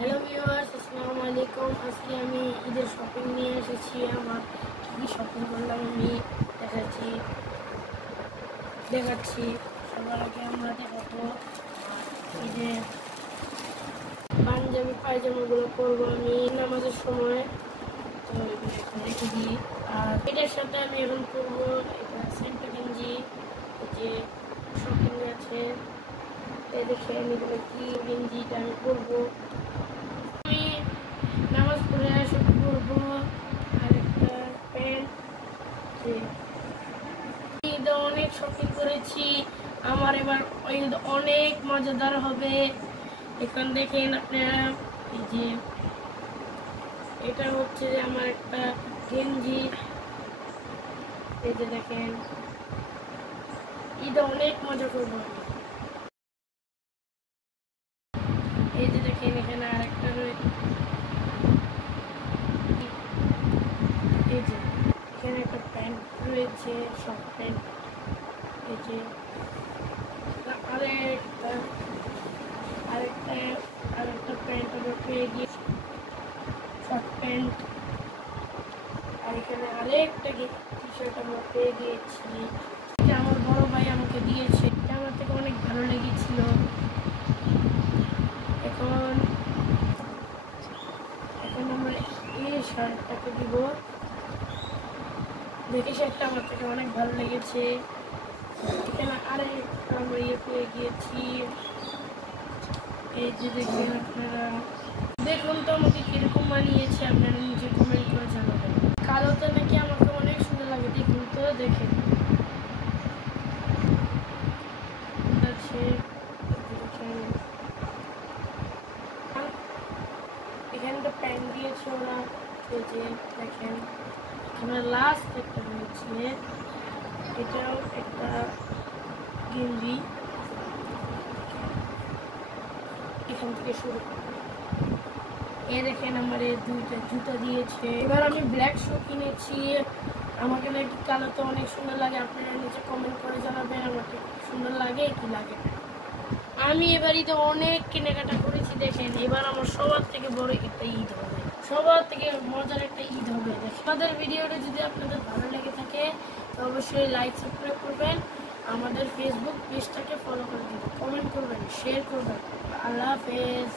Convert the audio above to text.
Hello viewers, আসসালামু আলাইকুম। আজকে আমি ঈদের শপিং নিয়ে এসেছি। আমার কী শপিং করলাম আমি দেখাচ্ছি। সবার আগে আমরা দেখাবো ঈদের পাঞ্জাবি পায়জামাগুলো পরবো আমি নামাজের সময়, তো এগুলো এখন রেখে দিই। আর এটার সাথে আমি এখন পরবো এটা সেন্টা গেঞ্জি, যে শপিং আছে দেখে এগুলো কি গেঞ্জিটা আমি পরবো। আমি নামাজ পড়ে এসে পরবো আর একটা প্যান্ট। ঈদে অনেক শপিং করেছি, আমার এবার ঈদ অনেক মজাদার হবে। এখন দেখেন আপনারা, এই যে এটা হচ্ছে যে আমার একটা গেঞ্জি, এই যে দেখেন ঈদে অনেক মজা করবো আমি। এই যে দেখেন এখানে আর একটা রয়েছে, এই যে এখানে একটা প্যান্ট রয়েছে, শর্ট প্যান্ট। এই যে আরেকটা আরেকটা আরেকটা প্যান্ট আমরা পেয়ে গিয়েছি, শর্ট প্যান্ট। আর এখানে আরেকটা টি শার্ট আমরা পেয়ে গিয়েছি, এটা আমার বড় ভাই আমাকে দিয়েছে, এটা আমার থেকে অনেক ভালো লেগেছিল। এখন এখন আমরা এই শার্টটাকে দিব, দেখি শার্টটা আমার থেকে অনেক ভালো লেগেছে। এখানে আরেকটা আমরা পেয়ে গিয়েছি, এই যে দেখেন আপনারা, দেখুন তো আমাকে কিরকম মানিয়েছে, আপনারা নিজে কমেন্ট করে জানাবেন। কালোতে নাকি আমাকে অনেক সুন্দর লাগে, দেখুন তো, দেখেন এখানে তো প্যান্ট দিয়েছে ওরা, এই যে দেখেন এখানে লাস্ট একটা রয়েছে, এটাও একটা গেঞ্জি, এখান থেকে শুরু করে দেখেন আমার এই দুইটা জুতা দিয়েছে। এবার আমি ব্ল্যাক শু কিনেছি, আমাকে নাকি কালোতে অনেক সুন্দর লাগে, আপনারা নিচে কমেন্ট করে জানাবেন আমাকে সুন্দর লাগে কি লাগে না। আমি এবার ঈদে অনেক কেনাকাটা করেছি, দেখেন এবার আমার সবার থেকে বড় একটা ঈদ হবে, সবার থেকে মজার একটা ঈদ হবে। আমাদের ভিডিওটা যদি আপনাদের ভালো লেগে থাকে তো অবশ্যই লাইক সাবস্ক্রাইব করবেন, আমাদের ফেসবুক পেজটাকে ফলো করে দিবেন, কমেন্ট করবেন, শেয়ার করবেন। আল্লাহ হাফেজ।